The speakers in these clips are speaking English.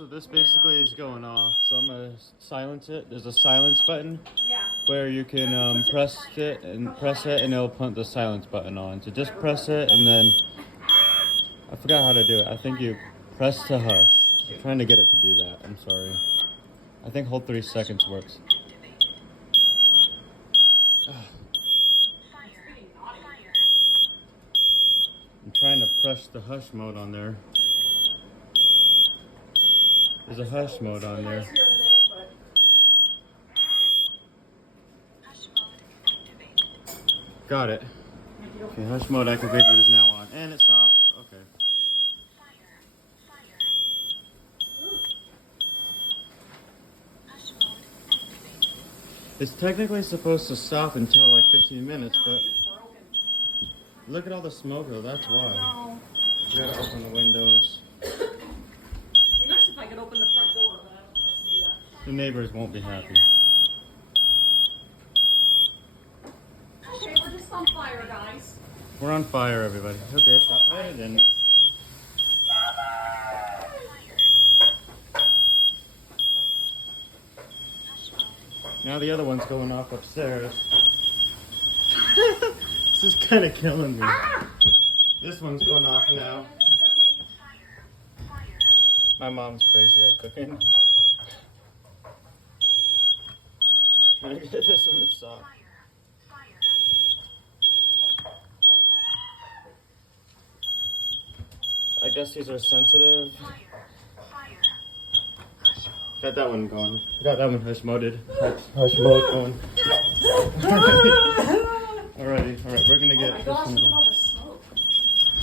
So this basically is going off. So I'm gonna silence it. There's a silence button where you can press it and it'll put the silence button on. So just press it and then I forgot how to do it. I think you press to hush. I'm trying to get it to do that. I'm sorry. I think hold 3 seconds works. I'm trying to press the hush mode on there. There's a hush mode on there. Got it. Okay, hush mode activated is now on. And it stopped. Okay. It's technically supposed to stop until like 15 minutes, but look at all the smoke though, that's why. You gotta open the windows. It'd be nice if I could open the front door, but I don't trust The neighbors won't be happy. Okay, we're just on fire, guys. We're on fire, everybody. Okay, stop. I didn't. Now the other one's going off upstairs. This is kind of killing me. This one's going off now. My mom's crazy at cooking. Trying to get this one to stop. I guess these are sensitive. Got that one going. Got that one hush moded. Hush mode going. Alrighty, alright, we're gonna get this one going.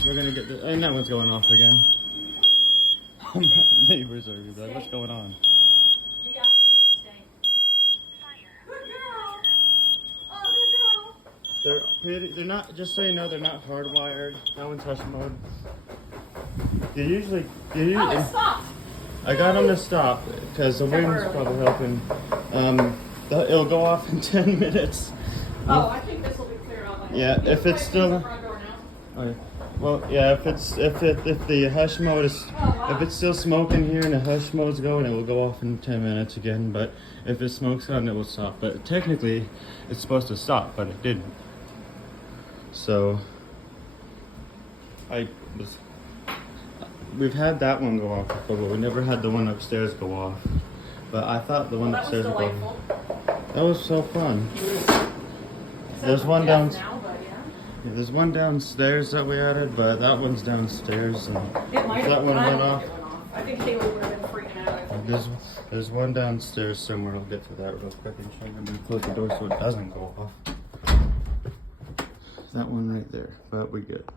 We're gonna get this, and that one's going off again. Neighbors are gonna be like, what's going on? Yeah, stay. Good girl. Oh, good girl. They're not, just so you know, they're not hardwired. That one's hush mode. They usually, Oh, it stopped. I got them to stop because the wind's probably helping. It'll go off in 10 minutes. Oh, I think this will be clear out. Yeah, if it's still. The front door now. Okay. Well, yeah, if the hush mode is, if it's still smoking here and the hush mode's going, it will go off in 10 minutes again. But if it smokes on, it will stop. But technically, it's supposed to stop, but it didn't. So, we've had that one go off before, but we never had the one upstairs go off. But I thought the one upstairs would go off. That was so fun. There's one down. Yeah, there's one downstairs that we added, but that one's downstairs. And It might if that have one I went don't off. think it went off. I think Haley would have been freaking out. There's one downstairs somewhere. I'll get to that real quick and show you. I'm gonna close the door so it doesn't go off. That one right there, but we good.